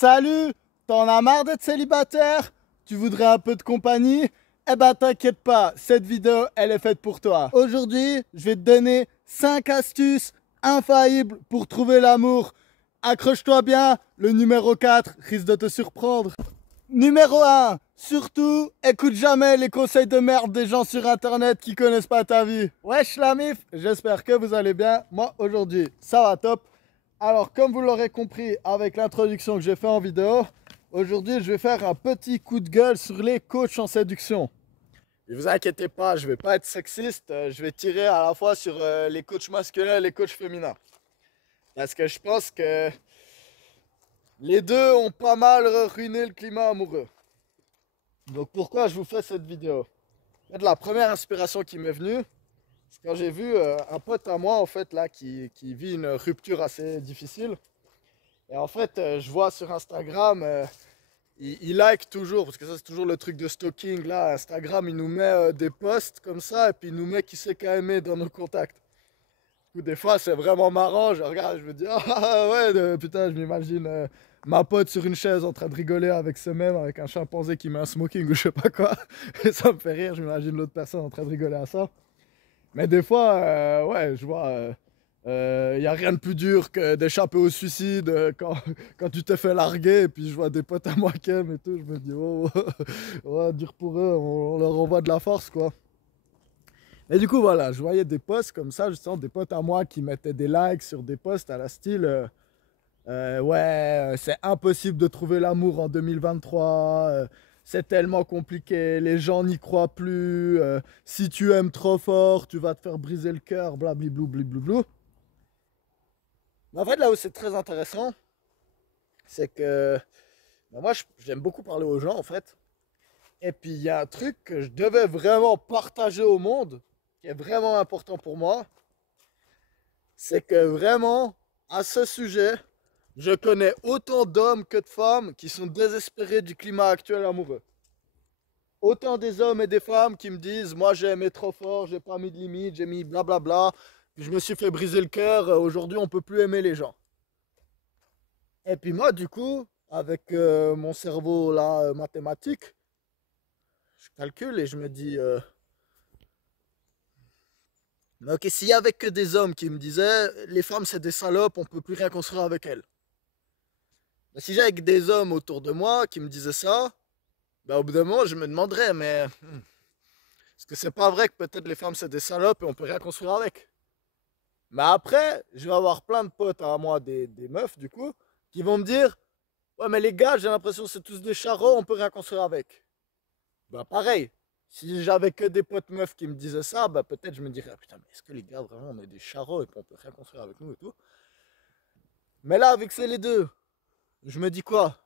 Salut, t'en as marre d'être célibataire? Tu voudrais un peu de compagnie? Eh ben t'inquiète pas, cette vidéo elle est faite pour toi. Aujourd'hui, je vais te donner 5 astuces infaillibles pour trouver l'amour. Accroche-toi bien, le numéro 4 risque de te surprendre. Numéro 1, surtout, écoute jamais les conseils de merde des gens sur internet qui connaissent pas ta vie. Wesh la mif, j'espère que vous allez bien. Moi aujourd'hui, ça va top. Alors comme vous l'aurez compris avec l'introduction que j'ai fait en vidéo, aujourd'hui je vais faire un petit coup de gueule sur les coachs en séduction. Ne vous inquiétez pas, je vais pas être sexiste, je vais tirer à la fois sur les coachs masculins et les coachs féminins. Parce que je pense que les deux ont pas mal ruiné le climat amoureux. Donc pourquoi je vous fais cette vidéo? En fait, la première inspiration qui m'est venue, c'est quand j'ai vu un pote à moi en fait là qui vit une rupture assez difficile. Et en fait, je vois sur Instagram, il like toujours, parce que ça c'est toujours le truc de stalking là. Instagram il nous met des posts comme ça et puis il nous met qui c'est qu'a aimé dans nos contacts. Du coup, des fois c'est vraiment marrant, je regarde, je me dis ah ouais, putain, je m'imagine ma pote sur une chaise en train de rigoler avec ce même, avec un chimpanzé qui met un smoking ou je sais pas quoi. Et ça me fait rire, je m'imagine l'autre personne en train de rigoler à ça. Mais des fois, ouais, je vois, y a rien de plus dur que d'échapper au suicide quand tu t'es fait larguer et puis je vois des potes à moi qui aiment et tout, je me dis oh, ouais, dur pour eux, on leur envoie de la force quoi. Et du coup voilà, je voyais des posts comme ça, justement des potes à moi qui mettaient des likes sur des posts à la style ouais, c'est impossible de trouver l'amour en 2023, c'est tellement compliqué, les gens n'y croient plus, si tu aimes trop fort, tu vas te faire briser le cœur, blablabla, blablabla. Mais en fait, là où c'est très intéressant, c'est que moi, j'aime beaucoup parler aux gens, en fait. Et puis, il y a un truc que je devais vraiment partager au monde, qui est vraiment important pour moi, c'est que vraiment, à ce sujet, je connais autant d'hommes que de femmes qui sont désespérés du climat actuel amoureux. Autant des hommes et des femmes qui me disent, moi j'ai aimé trop fort, j'ai pas mis de limite, j'ai mis blablabla, je me suis fait briser le cœur, aujourd'hui on peut plus aimer les gens. Et puis moi du coup, avec mon cerveau là mathématique, je calcule et je me dis, mais ok, s'il y avait que des hommes qui me disaient, les femmes c'est des salopes, on peut plus rien construire avec elles. Mais si j'avais que des hommes autour de moi qui me disaient ça, bah, au bout d'un moment je me demanderais, mais est-ce que c'est pas vrai que peut-être les femmes c'est des salopes et on peut rien construire avec? Mais après, je vais avoir plein de potes à moi, des meufs du coup, qui vont me dire, ouais mais les gars, j'ai l'impression que c'est tous des charros, on peut rien construire avec. Bah pareil, si j'avais que des potes meufs qui me disaient ça, bah peut-être je me dirais, ah, putain, mais est-ce que les gars vraiment on est des charros et qu'on peut rien construire avec nous et tout. Mais là, avec c'est les deux, je me dis quoi?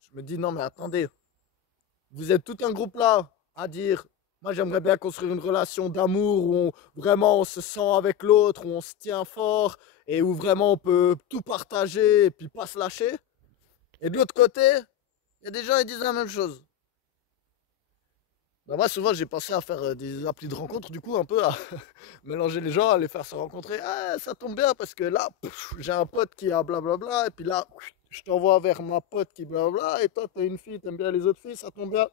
Je me dis non mais attendez, vous êtes tout un groupe là à dire, moi j'aimerais bien construire une relation d'amour où vraiment on se sent avec l'autre, où on se tient fort et où vraiment on peut tout partager et puis pas se lâcher. Et de l'autre côté, il y a des gens qui disent la même chose. Bah moi souvent j'ai pensé à faire des applis de rencontre du coup un peu à mélanger les gens, à les faire se rencontrer. Ah ça tombe bien parce que là j'ai un pote qui a blablabla et puis là je t'envoie vers ma pote qui blablabla et toi t'as une fille, t'aimes bien les autres filles, ça tombe bien.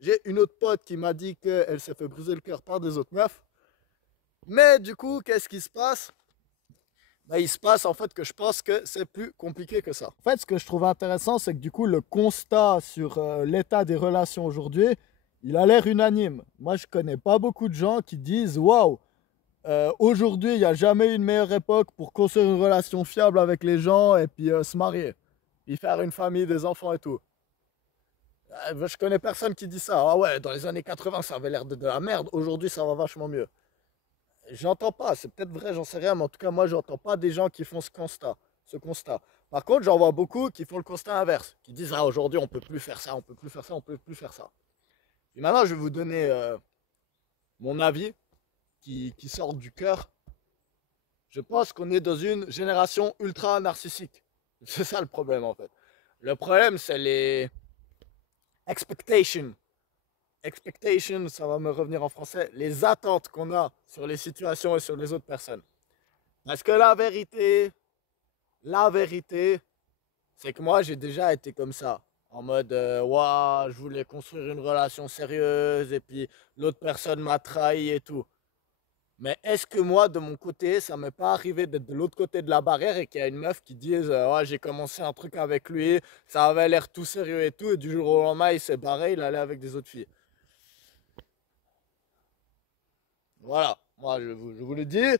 J'ai une autre pote qui m'a dit qu'elle s'est fait briser le cœur par des autres meufs. Mais du coup qu'est-ce qui se passe? Bah, il se passe en fait que je pense que c'est plus compliqué que ça. En fait ce que je trouve intéressant c'est que du coup le constat sur l'état des relations aujourd'hui, il a l'air unanime. Moi, je connais pas beaucoup de gens qui disent waouh, aujourd'hui, il n'y a jamais eu une meilleure époque pour construire une relation fiable avec les gens et puis se marier, puis faire une famille, des enfants et tout. Je connais personne qui dit ça. Ah ouais, dans les années 80, ça avait l'air de la merde. Aujourd'hui, ça va vachement mieux. J'entends pas, c'est peut-être vrai, j'en sais rien, mais en tout cas, moi, j'entends pas des gens qui font ce constat. Ce constat. Par contre, j'en vois beaucoup qui font le constat inverse, qui disent ah aujourd'hui, on peut plus faire ça, on peut plus faire ça, on peut plus faire ça. Et maintenant, je vais vous donner mon avis qui sort du cœur. Je pense qu'on est dans une génération ultra narcissique. C'est ça le problème en fait. Le problème, c'est les expectations. Expectations, ça va me revenir en français. Les attentes qu'on a sur les situations et sur les autres personnes. Parce que la vérité, c'est que moi j'ai déjà été comme ça. En mode, ouah, je voulais construire une relation sérieuse et puis l'autre personne m'a trahi et tout. Mais est-ce que moi, de mon côté, ça m'est pas arrivé d'être de l'autre côté de la barrière et qu'il y a une meuf qui dise, ouais, j'ai commencé un truc avec lui, ça avait l'air tout sérieux et tout, et du jour au lendemain, il s'est barré, il allait avec des autres filles. Voilà, moi je vous le dis,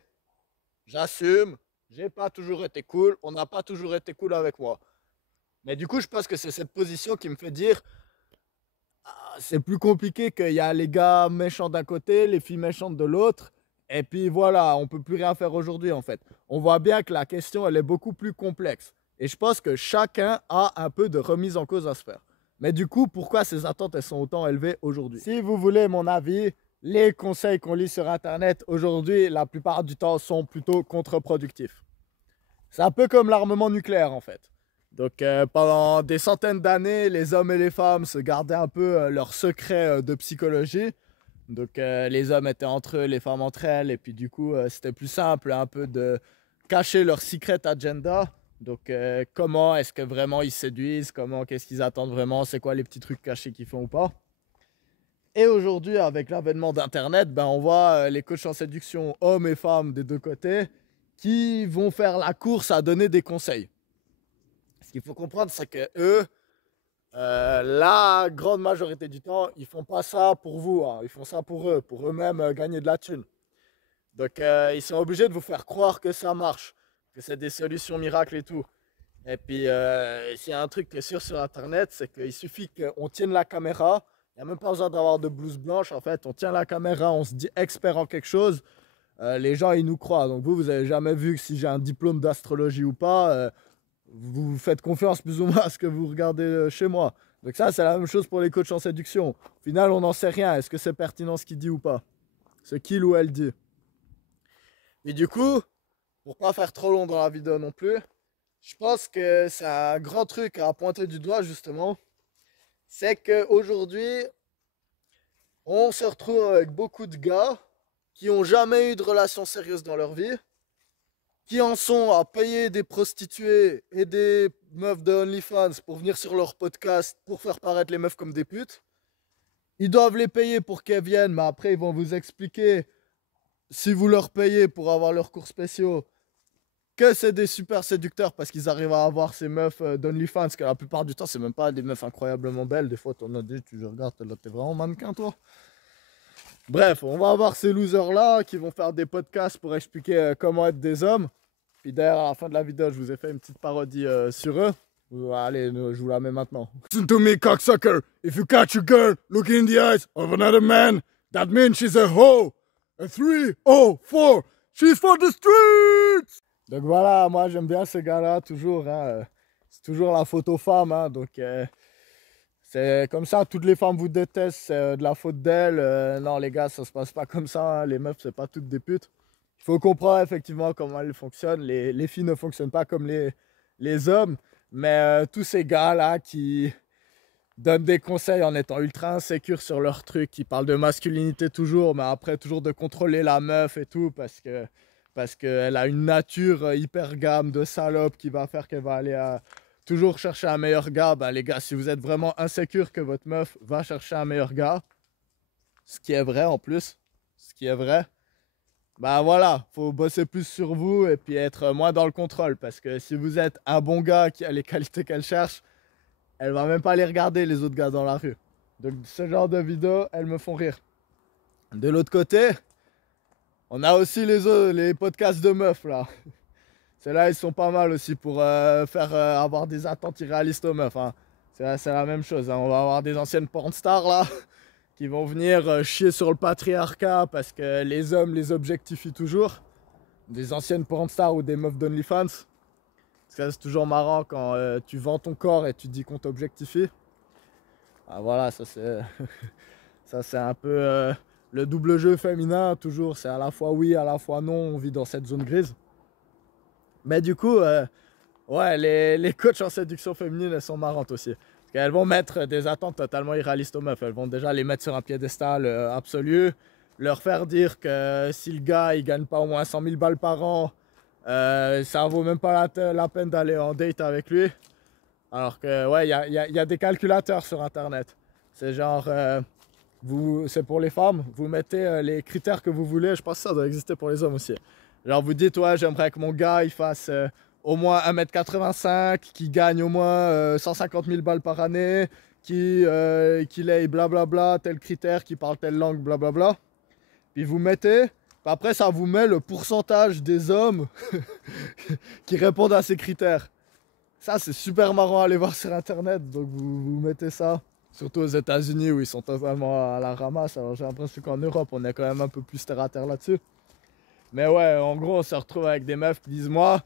j'assume, j'ai pas toujours été cool, on n'a pas toujours été cool avec moi. Mais du coup, je pense que c'est cette position qui me fait dire, ah, c'est plus compliqué qu'il y a les gars méchants d'un côté, les filles méchantes de l'autre. Et puis voilà, on peut plus rien faire aujourd'hui en fait. On voit bien que la question, elle est beaucoup plus complexe. Et je pense que chacun a un peu de remise en cause à se faire. Mais du coup, pourquoi ces attentes, elles sont autant élevées aujourd'hui? Si vous voulez mon avis, les conseils qu'on lit sur Internet aujourd'hui, la plupart du temps, sont plutôt contre-productifs. C'est un peu comme l'armement nucléaire en fait. Donc pendant des centaines d'années, les hommes et les femmes se gardaient un peu leurs secrets de psychologie. Donc les hommes étaient entre eux, les femmes entre elles, et puis du coup c'était plus simple un peu de cacher leur secret agenda. Donc comment est-ce que vraiment ils séduisent, comment, qu'est-ce qu'ils attendent vraiment, c'est quoi les petits trucs cachés qu'ils font ou pas. Et aujourd'hui avec l'avènement d'Internet, ben, on voit les coachs en séduction, hommes et femmes des deux côtés, qui vont faire la course à donner des conseils. Ce qu'il faut comprendre, c'est que eux, la grande majorité du temps, ils font pas ça pour vous, hein. Ils font ça pour eux, pour eux-mêmes gagner de la thune. Donc ils sont obligés de vous faire croire que ça marche, que c'est des solutions miracles et tout. Et puis s'il y a un truc qui est sûr sur Internet, c'est qu'il suffit qu'on tienne la caméra. Il n'y a même pas besoin d'avoir de blouse blanche en fait. On tient la caméra, on se dit expert en quelque chose. Les gens ils nous croient. Donc vous avez jamais vu que si j'ai un diplôme d'astrologie ou pas. Vous faites confiance plus ou moins à ce que vous regardez chez moi. Donc ça, c'est la même chose pour les coachs en séduction. Au final, on n'en sait rien. Est-ce que c'est pertinent ce qu'il dit ou pas? Ce qu'il ou elle dit. Et du coup, pour pas faire trop long dans la vidéo non plus, je pense que c'est un grand truc à pointer du doigt justement. C'est qu'aujourd'hui, on se retrouve avec beaucoup de gars qui n'ont jamais eu de relation sérieuse dans leur vie, qui en sont à payer des prostituées et des meufs de OnlyFans pour venir sur leur podcast pour faire paraître les meufs comme des putes. Ils doivent les payer pour qu'elles viennent, mais après ils vont vous expliquer, si vous leur payez pour avoir leurs cours spéciaux, que c'est des super séducteurs parce qu'ils arrivent à avoir ces meufs d'OnlyFans, que la plupart du temps c'est même pas des meufs incroyablement belles. Des fois t'en as dit, tu regardes, là t'es vraiment mannequin toi. Bref, on va avoir ces losers là qui vont faire des podcasts pour expliquer comment être des hommes. Puis d'ailleurs, à la fin de la vidéo, je vous ai fait une petite parodie sur eux. Allez, je vous la mets maintenant. Listen to me, cocksucker. If you catch a girl looking in the eyes of another man, that means she's a hoe. A 304. She's for the streets. Donc voilà, moi j'aime bien ces gars-là, toujours. Hein, c'est toujours la faute aux femmes. Hein, donc c'est comme ça, toutes les femmes vous détestent, c'est de la faute d'elles. Non, les gars, ça se passe pas comme ça. Hein, les meufs, c'est pas toutes des putes. Il faut comprendre effectivement comment elles fonctionnent. Les filles ne fonctionnent pas comme les hommes. Mais tous ces gars-là qui donnent des conseils en étant ultra insécures sur leur truc, qui parlent de masculinité toujours, mais après toujours de contrôler la meuf et tout, parce qu'elle a une nature hyper gamme de salope qui va faire qu'elle va aller toujours chercher un meilleur gars. Ben, les gars, si vous êtes vraiment insécure que votre meuf va chercher un meilleur gars, ce qui est vrai en plus, ce qui est vrai, bah voilà, faut bosser plus sur vous et puis être moins dans le contrôle. Parce que si vous êtes un bon gars qui a les qualités qu'elle cherche, elle va même pas les regarder les autres gars dans la rue. Donc ce genre de vidéos, elles me font rire. De l'autre côté, on a aussi les podcasts de meufs là. Ceux-là, ils sont pas mal aussi pour faire avoir des attentes irréalistes aux meufs. Hein. C'est la même chose. Hein. On va avoir des anciennes pornstars là. Qui vont venir chier sur le patriarcat parce que les hommes les objectifient toujours. Des anciennes pornstars ou des meufs d'OnlyFans. C'est toujours marrant quand tu vends ton corps et tu dis qu'on t'objectifie. Ah voilà, ça c'est ça c'est un peu le double jeu féminin toujours. C'est à la fois oui, à la fois non. On vit dans cette zone grise. Mais du coup, ouais, les coachs en séduction féminine, elles sont marrantes aussi. Parce qu'elles vont mettre des attentes totalement irréalistes aux meufs. Elles vont déjà les mettre sur un piédestal absolu. Leur faire dire que si le gars il gagne pas au moins 100 000 balles par an, ça vaut même pas la peine d'aller en date avec lui. Alors que, ouais, il y a des calculateurs sur Internet. C'est genre, c'est pour les femmes, vous mettez les critères que vous voulez. Je pense que ça doit exister pour les hommes aussi. Genre, vous dites, ouais, j'aimerais que mon gars, il fasse au moins 1,85 m, qu'il gagne au moins 150 000 balles par année, qu'il ait blablabla, tel critère, qu'il parle telle langue, blablabla. Puis vous mettez, puis après, ça vous met le pourcentage des hommes qui répondent à ces critères. Ça, c'est super marrant à aller voir sur Internet, donc vous mettez ça. Surtout aux États-Unis où ils sont totalement à la ramasse. Alors j'ai l'impression qu'en Europe, on est quand même un peu plus terre à terre là-dessus. Mais ouais, en gros, on se retrouve avec des meufs qui disent, moi,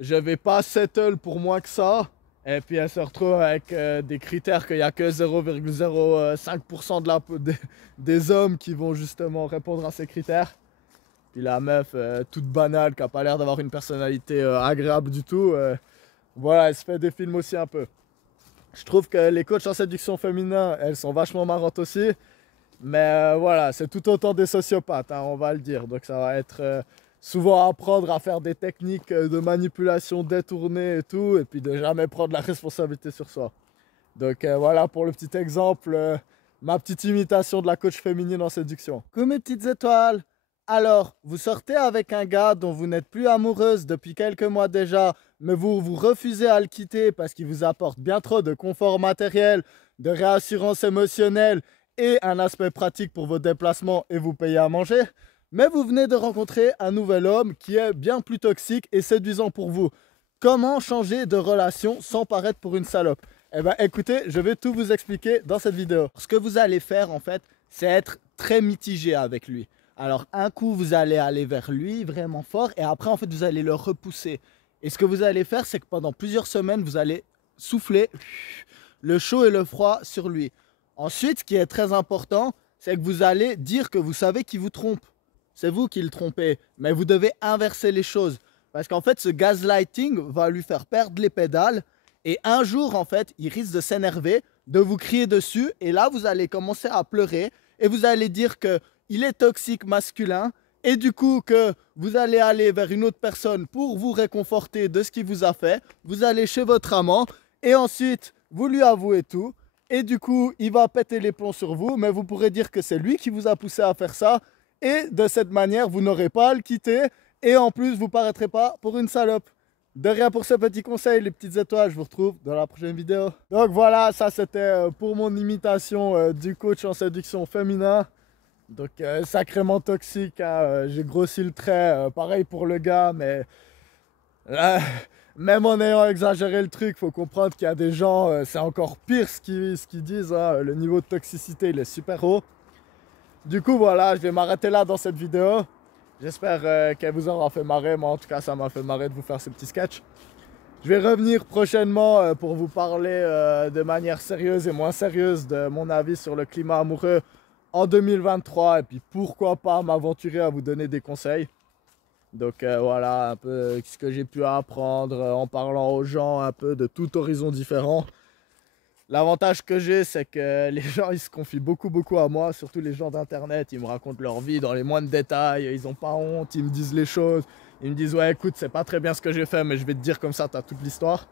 je vais pas settle pour moins que ça. Et puis elles se retrouvent avec des critères qu'il n'y a que 0,05% des hommes qui vont justement répondre à ces critères. Puis la meuf, toute banale, qui n'a pas l'air d'avoir une personnalité agréable du tout, voilà, elle se fait des films aussi un peu. Je trouve que les coachs en séduction féminin, elles sont vachement marrantes aussi. Mais voilà, c'est tout autant des sociopathes, hein, on va le dire. Donc ça va être souvent apprendre à faire des techniques de manipulation détournées et tout. Et puis de jamais prendre la responsabilité sur soi. Donc voilà pour le petit exemple, ma petite imitation de la coach féminine en séduction. Coucou mes petites étoiles. Alors, vous sortez avec un gars dont vous n'êtes plus amoureuse depuis quelques mois déjà, mais vous refusez à le quitter parce qu'il vous apporte bien trop de confort matériel, de réassurance émotionnelle et un aspect pratique pour vos déplacements et vous payez à manger. Mais vous venez de rencontrer un nouvel homme qui est bien plus toxique et séduisant pour vous. Comment changer de relation sans paraître pour une salope? Eh bien écoutez, je vais tout vous expliquer dans cette vidéo. Ce que vous allez faire en fait, c'est être très mitigé avec lui. Alors un coup vous allez aller vers lui vraiment fort et après en fait vous allez le repousser. Et ce que vous allez faire c'est que pendant plusieurs semaines vous allez souffler le chaud et le froid sur lui. Ensuite ce qui est très important c'est que vous allez dire que vous savez qu'il vous trompe. C'est vous qui le trompez mais vous devez inverser les choses. Parce qu'en fait ce gaslighting va lui faire perdre les pédales et un jour en fait il risque de s'énerver, de vous crier dessus et là vous allez commencer à pleurer et vous allez dire que il est toxique masculin et du coup que vous allez aller vers une autre personne pour vous réconforter de ce qu'il vous a fait. Vous allez chez votre amant et ensuite vous lui avouez tout et du coup il va péter les plombs sur vous mais vous pourrez dire que c'est lui qui vous a poussé à faire ça et de cette manière vous n'aurez pas à le quitter et en plus vous paraîtrez pas pour une salope. De rien pour ce petit conseil les petites étoiles, je vous retrouve dans la prochaine vidéo. Donc voilà, ça c'était pour mon imitation du coach en séduction féminin. Donc sacrément toxique, hein, j'ai grossi le trait, pareil pour le gars, mais même en ayant exagéré le truc, faut comprendre qu'il y a des gens, c'est encore pire ce qu'ils disent, hein, le niveau de toxicité il est super haut. Du coup voilà, je vais m'arrêter là dans cette vidéo. J'espère qu'elle vous aura fait marrer, moi en tout cas ça m'a fait marrer de vous faire ce petit sketch. Je vais revenir prochainement pour vous parler de manière sérieuse et moins sérieuse de mon avis sur le climat amoureux en 2023 et puis pourquoi pas m'aventurer à vous donner des conseils. Donc voilà un peu ce que j'ai pu apprendre en parlant aux gens un peu de tout horizon différent. L'avantage que j'ai c'est que les gens ils se confient beaucoup à moi, surtout les gens d'internet, ils me racontent leur vie dans les moindres détails, ils ont pas honte, ils me disent les choses, ils me disent ouais écoute c'est pas très bien ce que j'ai fait mais je vais te dire comme ça t'as toute l'histoire.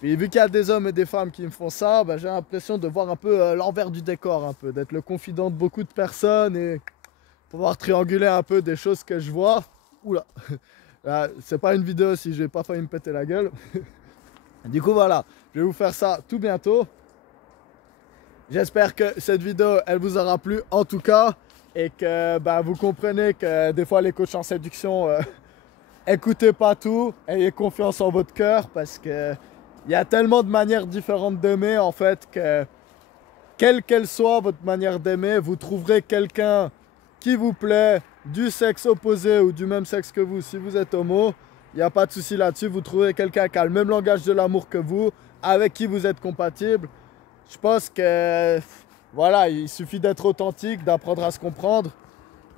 Puis vu qu'il y a des hommes et des femmes qui me font ça, bah, j'ai l'impression de voir un peu l'envers du décor, un peu, d'être le confident de beaucoup de personnes et pouvoir trianguler un peu des choses que je vois. Oula, c'est pas une vidéo si j'ai pas failli me péter la gueule. Du coup voilà, je vais vous faire ça tout bientôt. J'espère que cette vidéo elle vous aura plu en tout cas et que bah, vous comprenez que des fois les coachs en séduction, écoutez pas tout, ayez confiance en votre cœur parce que il y a tellement de manières différentes d'aimer en fait que quelle qu'elle soit votre manière d'aimer, vous trouverez quelqu'un qui vous plaît du sexe opposé ou du même sexe que vous. Si vous êtes homo, il n'y a pas de souci là-dessus, vous trouverez quelqu'un qui a le même langage de l'amour que vous, avec qui vous êtes compatible. Je pense que voilà, il suffit d'être authentique, d'apprendre à se comprendre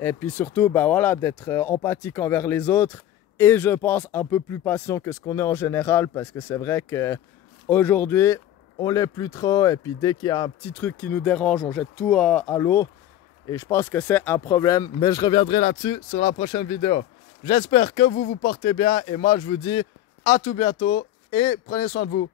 et puis surtout bah, voilà, d'être empathique envers les autres. Et je pense un peu plus patient que ce qu'on est en général parce que c'est vrai qu'aujourd'hui on l'est plus trop et puis dès qu'il y a un petit truc qui nous dérange on jette tout à l'eau et je pense que c'est un problème mais je reviendrai là-dessus sur la prochaine vidéo. J'espère que vous vous portez bien et moi je vous dis à tout bientôt et prenez soin de vous.